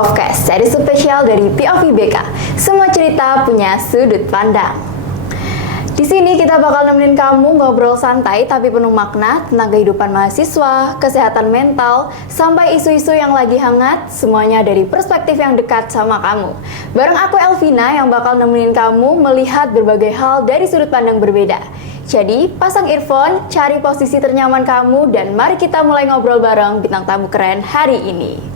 Profcast, seri spesial dari POV BK. Semua cerita punya sudut pandang. Di sini kita bakal nemenin kamu ngobrol santai tapi penuh makna tentang kehidupan mahasiswa, kesehatan mental, sampai isu-isu yang lagi hangat, semuanya dari perspektif yang dekat sama kamu. Bareng aku Elvina yang bakal nemenin kamu melihat berbagai hal dari sudut pandang berbeda. Jadi, pasang earphone, cari posisi ternyaman kamu, dan mari kita mulai ngobrol bareng bintang tamu keren hari ini.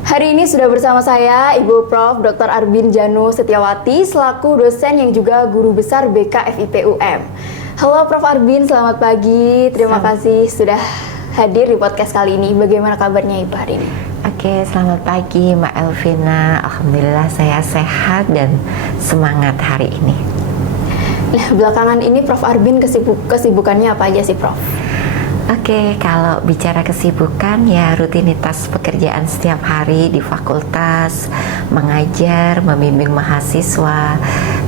Hari ini sudah bersama saya, Ibu Prof. Dr. Arbin Janu Setiawati, selaku dosen yang juga guru besar BK FIPUM. Halo Prof. Arbin, selamat pagi. Terima kasih sudah hadir di podcast kali ini. Bagaimana kabarnya Ibu hari ini? Oke, selamat pagi Mbak Elvina. Alhamdulillah saya sehat dan semangat hari ini. Nah, belakangan ini Prof. Arbin kesibukannya apa aja sih Prof? Oke, kalau bicara kesibukan ya rutinitas pekerjaan setiap hari di fakultas, mengajar, membimbing mahasiswa,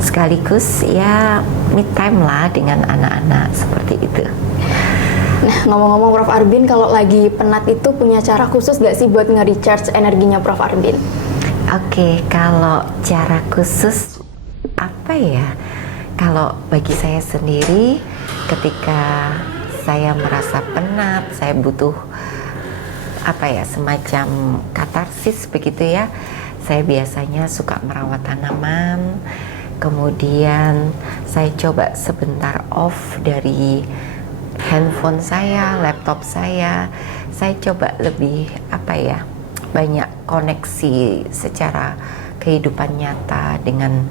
sekaligus ya me time lah dengan anak-anak seperti itu. Nah, ngomong-ngomong Prof. Arbin, kalau lagi penat itu punya cara khusus gak sih buat nge-recharge energinya Prof. Arbin? Oke, kalau cara khusus apa ya? Kalau bagi saya sendiri, ketika saya merasa penat, saya butuh semacam katarsis begitu ya. Saya biasanya suka merawat tanaman, kemudian saya coba sebentar off dari handphone saya, laptop saya coba lebih banyak koneksi secara kehidupan nyata dengan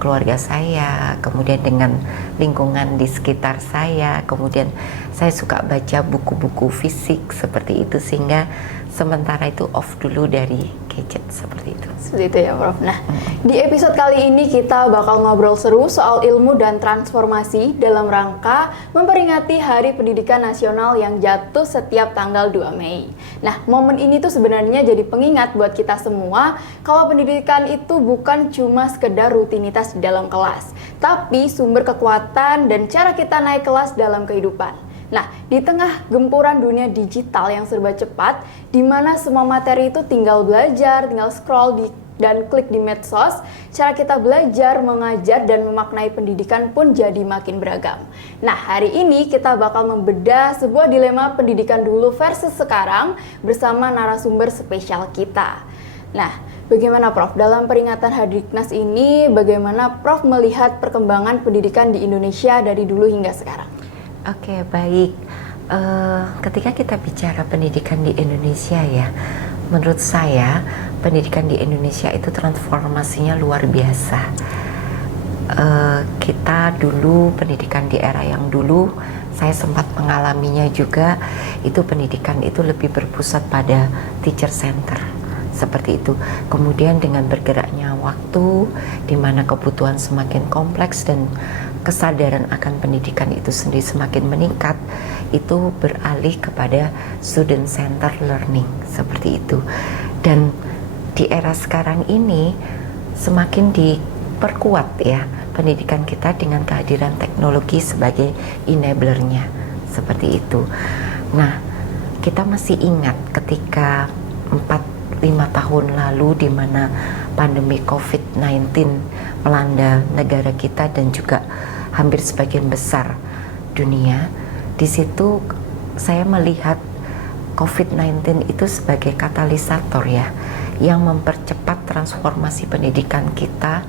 keluarga saya, kemudian dengan lingkungan di sekitar saya, kemudian saya suka baca buku-buku fisik seperti itu, sehingga sementara itu off dulu dari gadget seperti itu. Seperti itu ya Prof. Nah, di episode kali ini kita bakal ngobrol seru soal ilmu dan transformasi dalam rangka memperingati Hari Pendidikan Nasional yang jatuh setiap tanggal 2 Mei. Nah, momen ini tuh sebenarnya jadi pengingat buat kita semua kalau pendidikan itu bukan cuma sekedar rutinitas di dalam kelas, tapi sumber kekuatan dan cara kita naik kelas dalam kehidupan. Nah, di tengah gempuran dunia digital yang serba cepat, di mana semua materi itu tinggal belajar, tinggal scroll dan klik di medsos, cara kita belajar, mengajar, dan memaknai pendidikan pun jadi makin beragam. Nah, hari ini kita bakal membedah sebuah dilema pendidikan dulu versus sekarang bersama narasumber spesial kita. Nah, bagaimana Prof? Dalam peringatan Hadiknas ini, bagaimana Prof melihat perkembangan pendidikan di Indonesia dari dulu hingga sekarang? Oke, baik. Ketika kita bicara pendidikan di Indonesia ya, menurut saya pendidikan di Indonesia itu transformasinya luar biasa. Kita dulu pendidikan di era yang dulu, saya sempat mengalaminya juga, itu pendidikan itu lebih berpusat pada teacher center. Seperti itu. Kemudian dengan bergeraknya waktu, di mana kebutuhan semakin kompleks dan kesadaran akan pendidikan itu sendiri semakin meningkat, itu beralih kepada student center learning seperti itu. Dan di era sekarang ini semakin diperkuat ya pendidikan kita dengan kehadiran teknologi sebagai enablernya seperti itu. Nah, kita masih ingat ketika 4-5 tahun lalu di mana pandemi COVID-19 melanda negara kita dan juga hampir sebagian besar dunia. Di situ saya melihat COVID-19 itu sebagai katalisator ya, yang mempercepat transformasi pendidikan kita,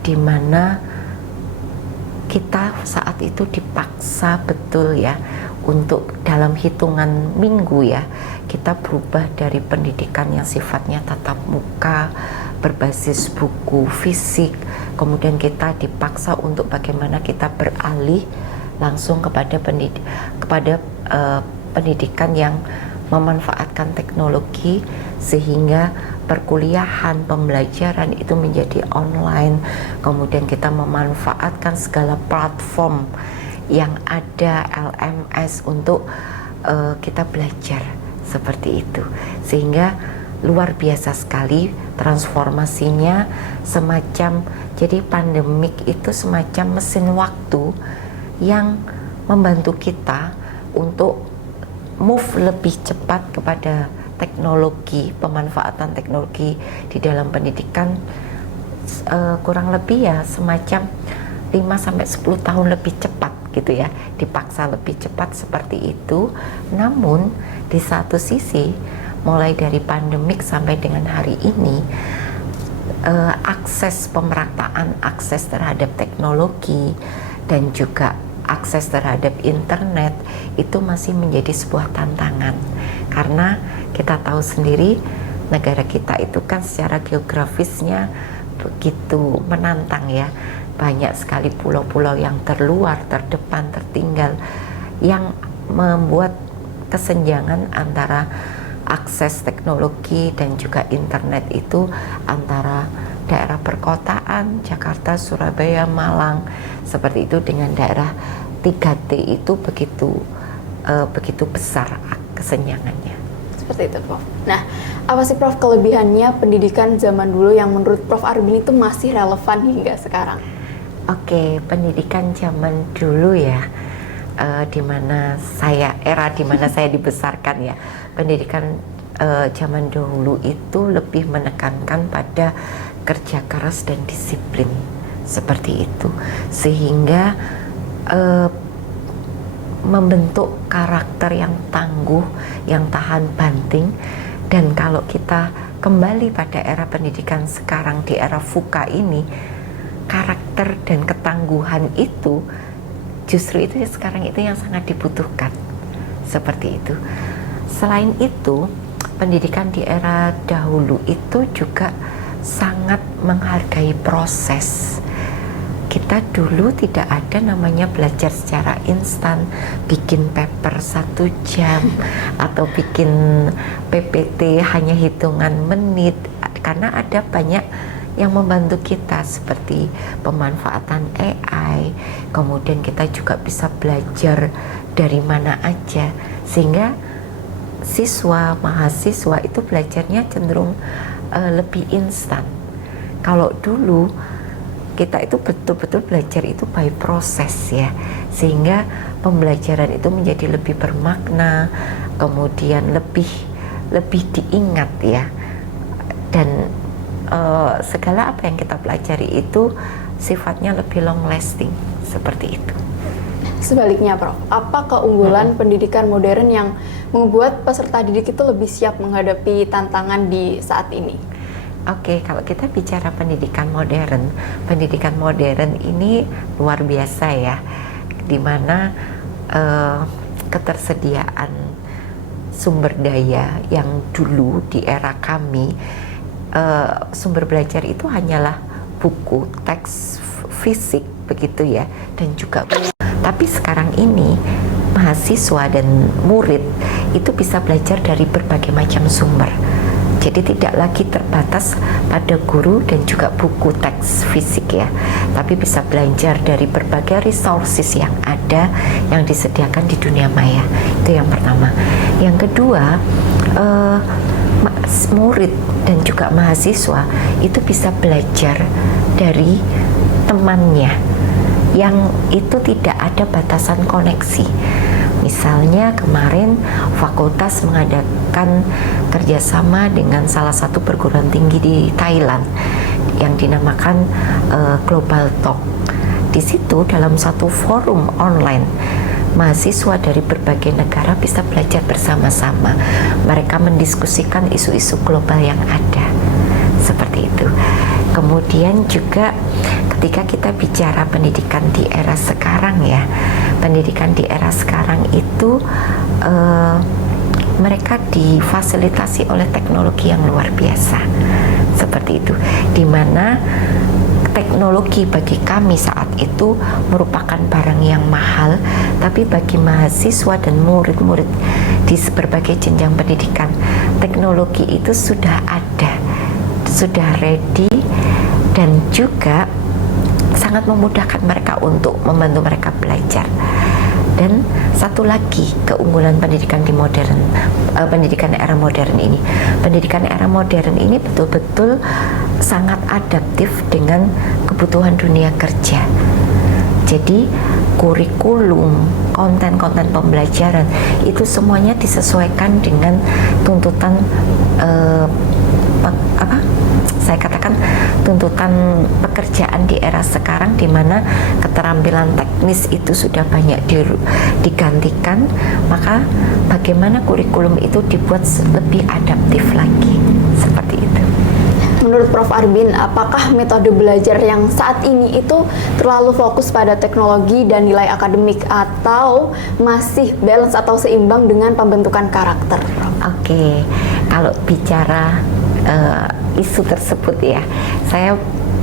di mana kita saat itu dipaksa betul ya untuk dalam hitungan minggu ya kita berubah dari pendidikan yang sifatnya tatap muka berbasis buku fisik, kemudian kita dipaksa untuk bagaimana kita beralih langsung kepada pendidikan yang memanfaatkan teknologi, sehingga perkuliahan, pembelajaran itu menjadi online. Kemudian kita memanfaatkan segala platform yang ada, LMS, untuk kita belajar seperti itu, sehingga luar biasa sekali transformasinya. Semacam, jadi pandemik itu semacam mesin waktu yang membantu kita untuk move lebih cepat kepada teknologi, pemanfaatan teknologi di dalam pendidikan kurang lebih ya semacam 5-10 tahun lebih cepat gitu ya, dipaksa lebih cepat seperti itu. Namun di satu sisi mulai dari pandemik sampai dengan hari ini akses pemerataan akses terhadap teknologi dan juga akses terhadap internet itu masih menjadi sebuah tantangan, karena kita tahu sendiri negara kita itu kan secara geografisnya begitu menantang ya, banyak sekali pulau-pulau yang terluar, terdepan, tertinggal, yang membuat kesenjangan antara akses teknologi dan juga internet itu antara daerah perkotaan Jakarta, Surabaya, Malang seperti itu dengan daerah 3T itu begitu besar kesenjangannya. Seperti itu, Prof. Nah, apa sih, Prof, kelebihannya pendidikan zaman dulu yang menurut Prof Arbin itu masih relevan hingga sekarang? Oke, pendidikan zaman dulu ya, era di mana saya dibesarkan ya, pendidikan zaman dahulu itu lebih menekankan pada kerja keras dan disiplin seperti itu, sehingga membentuk karakter yang tangguh, yang tahan banting. Dan kalau kita kembali pada era pendidikan sekarang, di era VUCA ini, karakter dan ketangguhan itu justru itu sekarang itu yang sangat dibutuhkan seperti itu. Selain itu, pendidikan di era dahulu itu juga sangat menghargai proses. Kita dulu tidak ada namanya belajar secara instan, bikin paper 1 jam atau bikin PPT hanya hitungan menit, karena ada banyak yang membantu kita seperti pemanfaatan AI, kemudian kita juga bisa belajar dari mana aja, sehingga siswa, mahasiswa itu belajarnya cenderung lebih instan. Kalau dulu kita itu betul-betul belajar itu by proses ya, sehingga pembelajaran itu menjadi lebih bermakna, kemudian lebih diingat ya, dan segala apa yang kita pelajari itu sifatnya lebih long lasting seperti itu. Sebaliknya, Prof, apa keunggulan pendidikan modern yang membuat peserta didik itu lebih siap menghadapi tantangan di saat ini? Oke, kalau kita bicara pendidikan modern ini luar biasa ya, dimana ketersediaan sumber daya yang dulu di era kami, sumber belajar itu hanyalah buku, teks fisik begitu ya, dan juga tapi sekarang ini mahasiswa dan murid itu bisa belajar dari berbagai macam sumber. Jadi tidak lagi terbatas pada guru dan juga buku teks fisik ya, tapi bisa belajar dari berbagai resources yang ada yang disediakan di dunia maya. Itu yang pertama. Yang kedua, murid dan juga mahasiswa itu bisa belajar dari temannya yang itu tidak ada batasan koneksi. Misalnya kemarin fakultas mengadakan kerjasama dengan salah satu perguruan tinggi di Thailand yang dinamakan Global Talk. Di situ dalam satu forum online, mahasiswa dari berbagai negara bisa belajar bersama-sama. Mereka mendiskusikan isu-isu global yang ada. Seperti itu. Kemudian juga ketika kita bicara pendidikan di era sekarang ya, pendidikan di era sekarang itu mereka difasilitasi oleh teknologi yang luar biasa. Seperti itu. Di mana teknologi bagi kami saat itu merupakan barang yang mahal, tapi bagi mahasiswa dan murid-murid di berbagai jenjang pendidikan, teknologi itu sudah ada, sudah ready, dan juga sangat memudahkan mereka untuk membantu mereka belajar. Dan satu lagi keunggulan pendidikan di pendidikan era modern ini, pendidikan era modern ini betul-betul sangat adaptif dengan kebutuhan dunia kerja. Jadi kurikulum, konten-konten pembelajaran itu semuanya disesuaikan dengan tuntutan saya katakan tuntutan pekerjaan di era sekarang, di mana keterampilan teknis itu sudah banyak digantikan. Maka bagaimana kurikulum itu dibuat lebih adaptif lagi, seperti itu. Menurut Prof. Arbin, apakah metode belajar yang saat ini itu terlalu fokus pada teknologi dan nilai akademik, atau masih balance atau seimbang dengan pembentukan karakter? Oke, kalau bicara isu tersebut ya,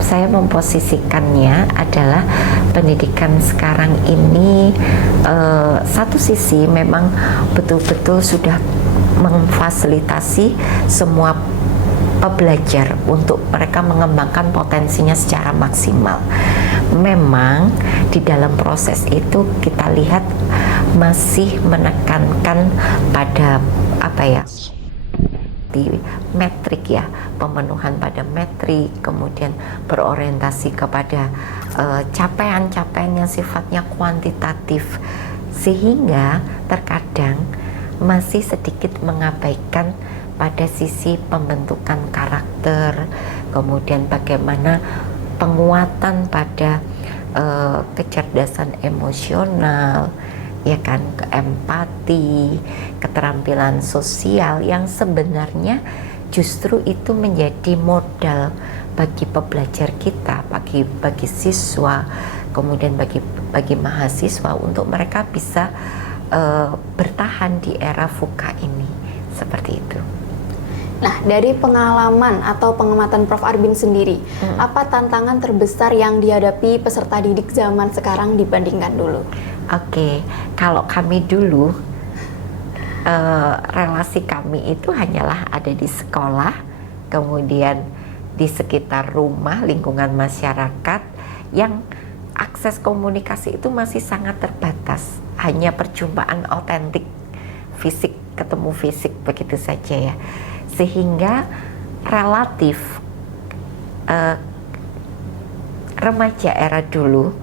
saya memposisikannya adalah pendidikan sekarang ini satu sisi memang betul-betul sudah memfasilitasi semua pembelajar untuk mereka mengembangkan potensinya secara maksimal. Memang di dalam proses itu kita lihat masih menekankan pada di metrik ya, pemenuhan pada metrik, kemudian berorientasi kepada capaian-capaian yang sifatnya kuantitatif, sehingga terkadang masih sedikit mengabaikan pada sisi pembentukan karakter, kemudian bagaimana penguatan pada kecerdasan emosional, ya kan, empati, keterampilan sosial yang sebenarnya justru itu menjadi modal bagi pembelajar kita, bagi siswa, kemudian bagi mahasiswa untuk mereka bisa bertahan di era VUCA ini, seperti itu. Nah, dari pengalaman atau pengamatan Prof. Arbin sendiri, apa tantangan terbesar yang dihadapi peserta didik zaman sekarang dibandingkan dulu? Oke, kalau kami dulu relasi kami itu hanyalah ada di sekolah, kemudian di sekitar rumah, lingkungan masyarakat, yang akses komunikasi itu masih sangat terbatas, hanya perjumpaan otentik, fisik, ketemu fisik, begitu saja ya. Sehingga relatif remaja era dulu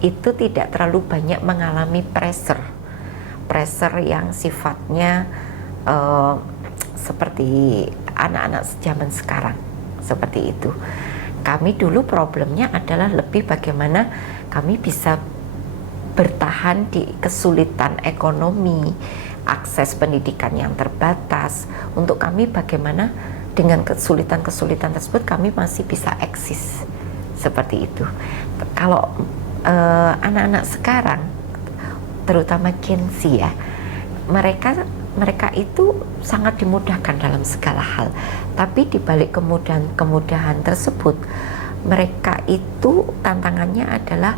itu tidak terlalu banyak mengalami pressure yang sifatnya seperti anak-anak zaman sekarang, seperti itu. Kami dulu problemnya adalah lebih bagaimana kami bisa bertahan di kesulitan ekonomi, akses pendidikan yang terbatas. Untuk kami bagaimana dengan kesulitan-kesulitan tersebut kami masih bisa eksis, seperti itu. Kalau anak-anak sekarang, terutama Gen Z ya, mereka itu sangat dimudahkan dalam segala hal. Tapi di balik kemudahan tersebut, mereka itu tantangannya adalah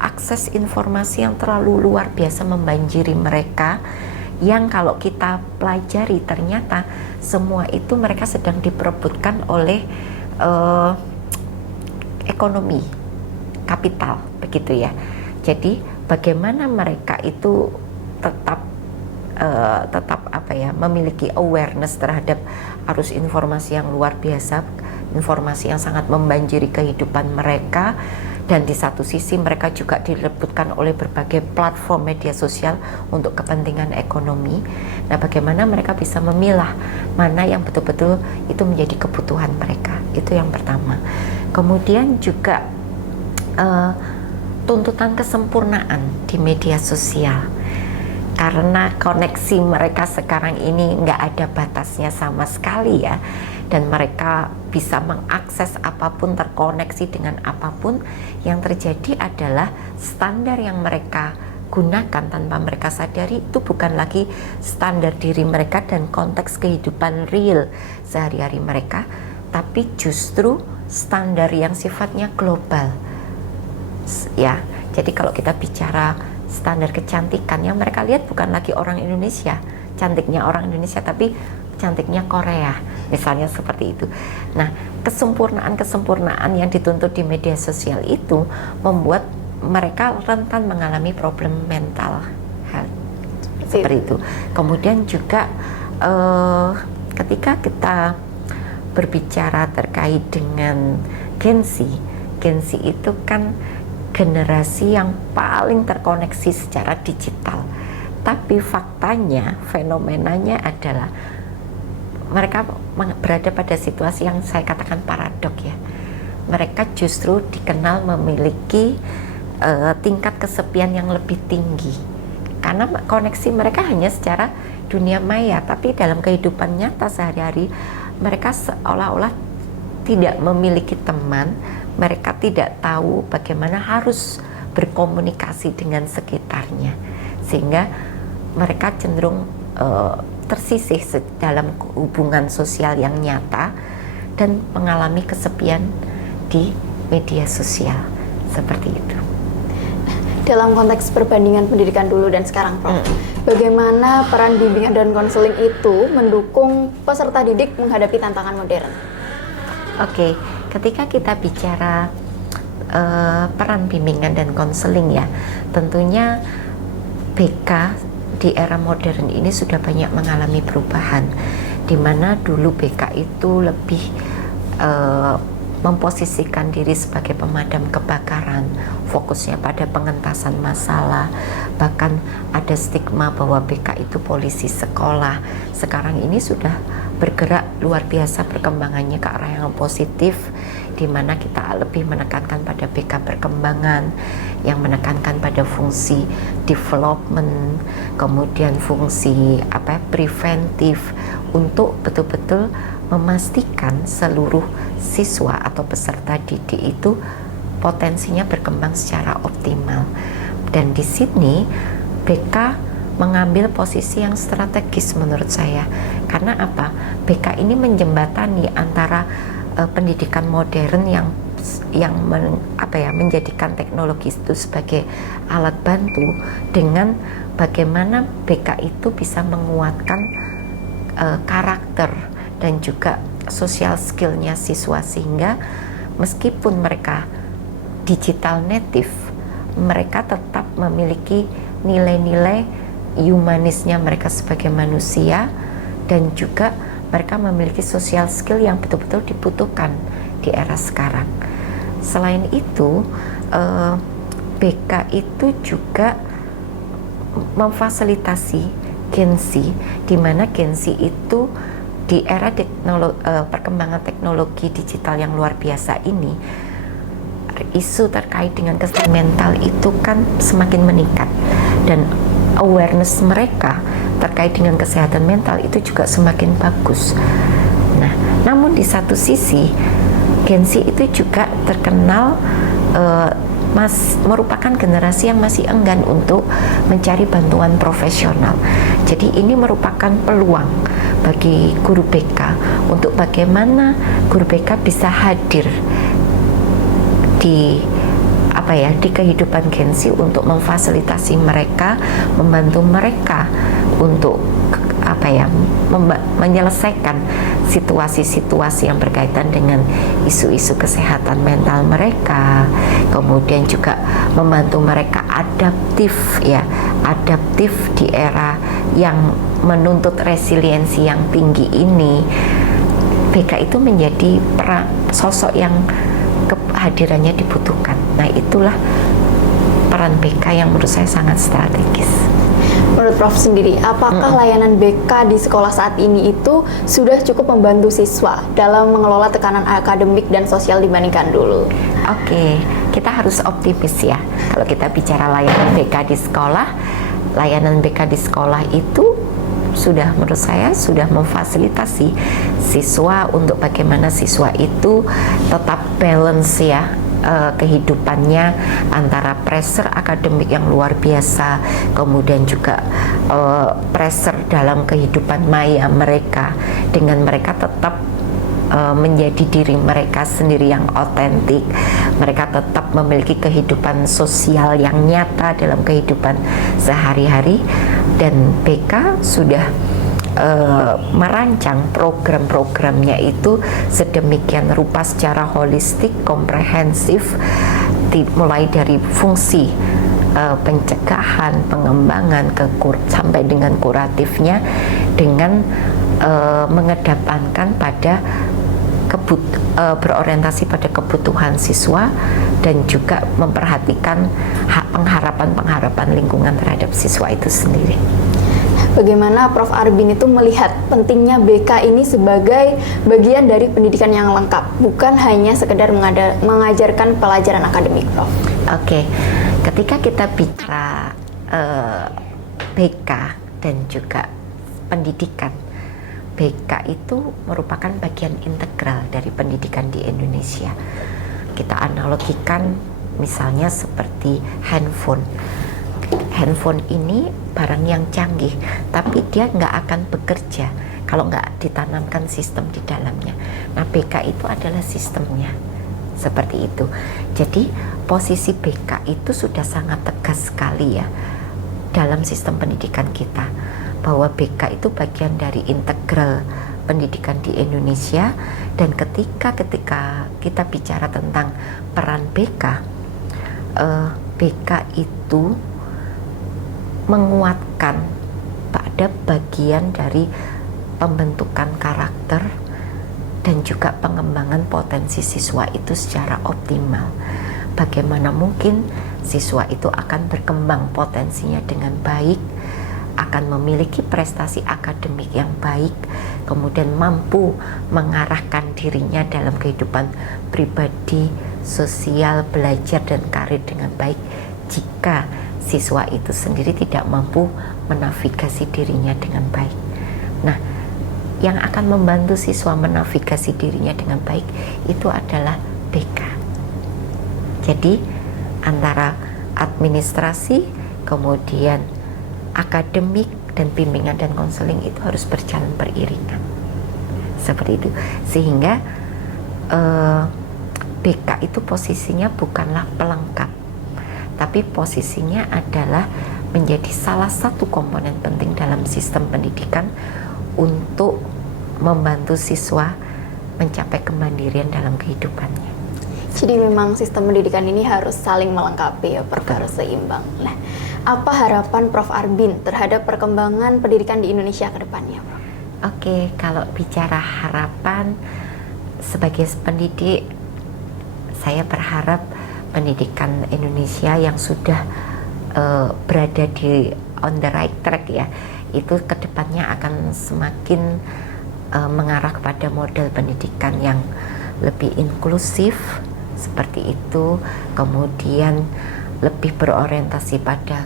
akses informasi yang terlalu luar biasa membanjiri mereka, yang kalau kita pelajari ternyata semua itu mereka sedang diperebutkan oleh ekonomi kapital, begitu ya. Jadi bagaimana mereka itu tetap memiliki awareness terhadap arus informasi yang luar biasa, informasi yang sangat membanjiri kehidupan mereka, dan di satu sisi mereka juga direbutkan oleh berbagai platform media sosial untuk kepentingan ekonomi. Nah, bagaimana mereka bisa memilah mana yang betul-betul itu menjadi kebutuhan mereka, itu yang pertama. Kemudian juga tuntutan kesempurnaan di media sosial, karena koneksi mereka sekarang ini nggak ada batasnya sama sekali ya, dan mereka bisa mengakses apapun, terkoneksi dengan apapun. Yang terjadi adalah standar yang mereka gunakan tanpa mereka sadari itu bukan lagi standar diri mereka dan konteks kehidupan real sehari-hari mereka, tapi justru standar yang sifatnya global ya. Jadi kalau kita bicara standar kecantikan, yang mereka lihat bukan lagi orang Indonesia, cantiknya orang Indonesia, tapi cantiknya Korea, misalnya seperti itu. Nah, kesempurnaan yang dituntut di media sosial itu membuat mereka rentan mengalami problem mental health, seperti itu. Kemudian juga ketika kita berbicara terkait dengan Gen Z itu kan generasi yang paling terkoneksi secara digital. Tapi faktanya, fenomenanya adalah mereka berada pada situasi yang saya katakan paradok ya. Mereka justru dikenal memiliki tingkat kesepian yang lebih tinggi. Karena koneksi mereka hanya secara dunia maya, tapi dalam kehidupan nyata sehari-hari mereka seolah-olah tidak memiliki teman, mereka tidak tahu bagaimana harus berkomunikasi dengan sekitarnya, sehingga mereka cenderung tersisih dalam hubungan sosial yang nyata dan mengalami kesepian di media sosial, seperti itu. Dalam konteks perbandingan pendidikan dulu dan sekarang, Prof, bagaimana peran bimbingan dan konseling itu mendukung peserta didik menghadapi tantangan modern? Oke, ketika kita bicara peran bimbingan dan konseling ya, tentunya BK di era modern ini sudah banyak mengalami perubahan, di mana dulu BK itu lebih memposisikan diri sebagai pemadam kebakaran, fokusnya pada pengentasan masalah, bahkan ada stigma bahwa BK itu polisi sekolah. Sekarang ini sudah bergerak luar biasa perkembangannya ke arah yang positif, di mana kita lebih menekankan pada BK perkembangan, yang menekankan pada fungsi development, kemudian fungsi preventif, untuk betul-betul memastikan seluruh siswa atau peserta didik itu potensinya berkembang secara optimal. Dan di sini BK mengambil posisi yang strategis menurut saya. Karena apa? BK ini menjembatani antara pendidikan modern yang menjadikan teknologi itu sebagai alat bantu, dengan bagaimana BK itu bisa menguatkan karakter dan juga social skillnya siswa, sehingga meskipun mereka digital native, mereka tetap memiliki nilai-nilai humanisnya mereka sebagai manusia, dan juga mereka memiliki social skill yang betul-betul dibutuhkan di era sekarang. Selain itu, BK itu juga memfasilitasi Gen Z, di mana Gen Z itu di era perkembangan teknologi digital yang luar biasa ini, isu terkait dengan kesehatan mental itu kan semakin meningkat, dan awareness mereka terkait dengan kesehatan mental itu juga semakin bagus. Nah, namun di satu sisi Gen Z itu juga terkenal merupakan generasi yang masih enggan untuk mencari bantuan profesional. Jadi ini merupakan peluang bagi guru BK untuk bagaimana guru BK bisa hadir di kehidupan Gen Z untuk memfasilitasi mereka, membantu mereka untuk menyelesaikan situasi-situasi yang berkaitan dengan isu-isu kesehatan mental mereka, kemudian juga membantu mereka adaptif di era yang menuntut resiliensi yang tinggi ini. BK itu menjadi sosok yang kehadirannya dibutuhkan. Nah, itulah peran BK yang menurut saya sangat strategis. Menurut Prof sendiri, apakah layanan BK di sekolah saat ini itu sudah cukup membantu siswa dalam mengelola tekanan akademik dan sosial dibandingkan dulu? Oke, kita harus optimis ya. Kalau kita bicara layanan BK di sekolah itu sudah, menurut saya sudah memfasilitasi siswa untuk bagaimana siswa itu tetap balance ya, kehidupannya antara pressure akademik yang luar biasa, kemudian juga pressure dalam kehidupan maya mereka, dengan mereka tetap menjadi diri mereka sendiri yang otentik. Mereka tetap memiliki kehidupan sosial yang nyata dalam kehidupan sehari-hari, dan BK sudah merancang program-programnya itu sedemikian rupa secara holistik, komprehensif, mulai dari fungsi pencegahan, pengembangan, sampai dengan kuratifnya, dengan mengedepankan pada berorientasi pada kebutuhan siswa dan juga memperhatikan pengharapan-pengharapan lingkungan terhadap siswa itu sendiri. Bagaimana Prof. Arbin itu melihat pentingnya BK ini sebagai bagian dari pendidikan yang lengkap, bukan hanya sekedar mengajarkan pelajaran akademik, Prof? Oke, ketika kita bicara BK dan juga pendidikan, BK itu merupakan bagian integral dari pendidikan di Indonesia. Kita analogikan misalnya seperti handphone. Handphone ini barang yang canggih, tapi dia nggak akan bekerja kalau nggak ditanamkan sistem di dalamnya. Nah, BK itu adalah sistemnya, seperti itu. Jadi posisi BK itu sudah sangat tegas sekali ya dalam sistem pendidikan kita, bahwa BK itu bagian dari integral pendidikan di Indonesia. Dan ketika kita bicara tentang peran BK, BK itu menguatkan pada bagian dari pembentukan karakter dan juga pengembangan potensi siswa itu secara optimal. Bagaimana mungkin siswa itu akan berkembang potensinya dengan baik, akan memiliki prestasi akademik yang baik, kemudian mampu mengarahkan dirinya dalam kehidupan pribadi, sosial, belajar, dan karir dengan baik, jika siswa itu sendiri tidak mampu menavigasi dirinya dengan baik. Nah, yang akan membantu siswa menavigasi dirinya dengan baik itu adalah BK. Jadi antara administrasi, kemudian akademik, dan bimbingan dan konseling itu harus berjalan beriringan. Seperti itu. Sehingga BK itu posisinya bukanlah pelengkap, tapi posisinya adalah menjadi salah satu komponen penting dalam sistem pendidikan untuk membantu siswa mencapai kemandirian dalam kehidupannya. Jadi memang sistem pendidikan ini harus saling melengkapi ya, Prof, harus seimbang. Nah, apa harapan Prof. Arbin terhadap perkembangan pendidikan di Indonesia ke depannya, Prof? Oke, kalau bicara harapan sebagai pendidik, saya berharap pendidikan Indonesia yang sudah berada di on the right track ya, itu kedepannya akan semakin mengarah kepada model pendidikan yang lebih inklusif seperti itu, kemudian lebih berorientasi pada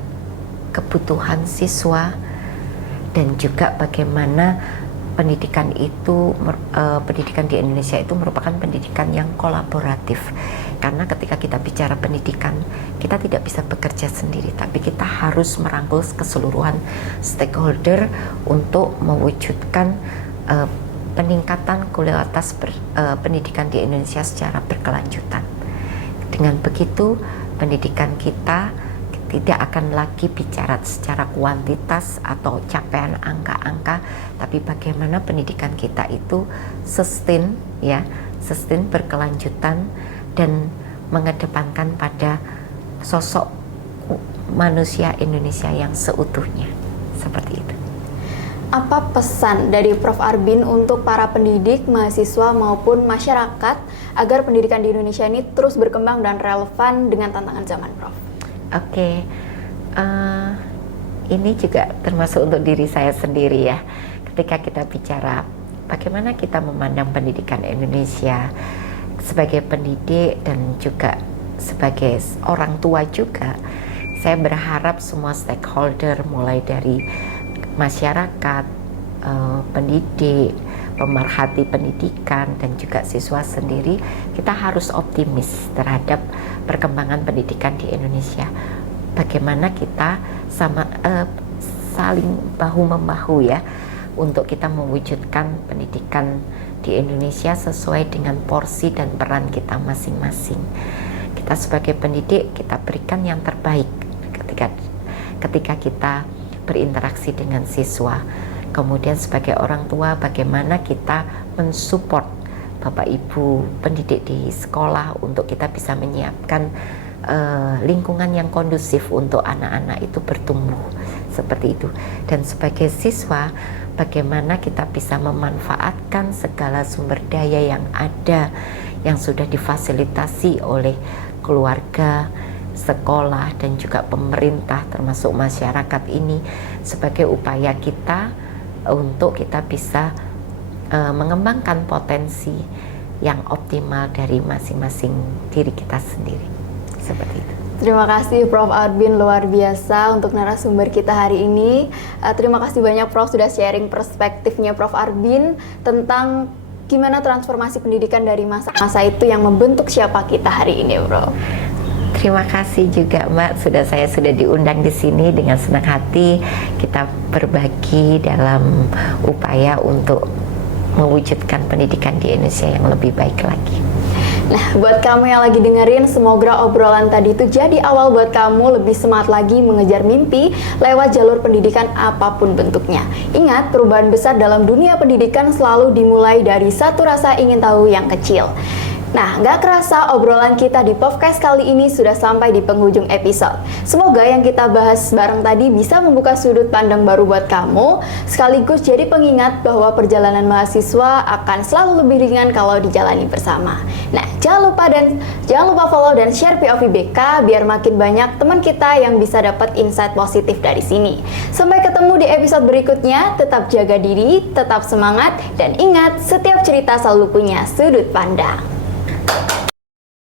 kebutuhan siswa, dan juga bagaimana pendidikan di Indonesia itu merupakan pendidikan yang kolaboratif. Karena ketika kita bicara pendidikan, kita tidak bisa bekerja sendiri, tapi kita harus merangkul keseluruhan stakeholder untuk mewujudkan peningkatan kualitas pendidikan di Indonesia secara berkelanjutan. Dengan begitu, pendidikan kita tidak akan lagi bicara secara kuantitas atau capaian angka-angka, tapi bagaimana pendidikan kita itu sustain berkelanjutan dan mengedepankan pada sosok manusia Indonesia yang seutuhnya, seperti itu. Apa pesan dari Prof. Arbin untuk para pendidik, mahasiswa maupun masyarakat agar pendidikan di Indonesia ini terus berkembang dan relevan dengan tantangan zaman, Prof? Oke, ini juga termasuk untuk diri saya sendiri ya. Ketika kita bicara bagaimana kita memandang pendidikan Indonesia sebagai pendidik dan juga sebagai orang tua juga, saya berharap semua stakeholder mulai dari masyarakat, pendidik, pemerhati pendidikan, dan juga siswa sendiri, kita harus optimis terhadap perkembangan pendidikan di Indonesia. Bagaimana kita saling bahu-membahu ya untuk kita mewujudkan pendidikan di Indonesia sesuai dengan porsi dan peran kita masing-masing. Kita sebagai pendidik, kita berikan yang terbaik ketika kita berinteraksi dengan siswa. Kemudian sebagai orang tua, bagaimana kita mensupport Bapak Ibu pendidik di sekolah untuk kita bisa menyiapkan lingkungan yang kondusif untuk anak-anak itu bertumbuh, seperti itu. Dan sebagai siswa, bagaimana kita bisa memanfaatkan segala sumber daya yang ada, yang sudah difasilitasi oleh keluarga, sekolah, dan juga pemerintah termasuk masyarakat ini sebagai upaya kita untuk kita bisa mengembangkan potensi yang optimal dari masing-masing diri kita sendiri. Seperti itu. Terima kasih Prof. Arbin, luar biasa untuk narasumber kita hari ini. Terima kasih banyak Prof. sudah sharing perspektifnya Prof. Arbin tentang gimana transformasi pendidikan dari masa-masa itu yang membentuk siapa kita hari ini, Prof. Terima kasih juga Mbak, saya sudah diundang di sini dengan senang hati. Kita berbagi dalam upaya untuk mewujudkan pendidikan di Indonesia yang lebih baik lagi. Nah, buat kamu yang lagi dengerin, semoga obrolan tadi itu jadi awal buat kamu lebih semangat lagi mengejar mimpi lewat jalur pendidikan apapun bentuknya. Ingat, perubahan besar dalam dunia pendidikan selalu dimulai dari satu rasa ingin tahu yang kecil. Nah, gak kerasa obrolan kita di podcast kali ini sudah sampai di penghujung episode. Semoga yang kita bahas bareng tadi bisa membuka sudut pandang baru buat kamu, sekaligus jadi pengingat bahwa perjalanan mahasiswa akan selalu lebih ringan kalau dijalani bersama. Nah, jangan lupa follow dan share POV BK biar makin banyak teman kita yang bisa dapat insight positif dari sini. Sampai ketemu di episode berikutnya, tetap jaga diri, tetap semangat, dan ingat, setiap cerita selalu punya sudut pandang.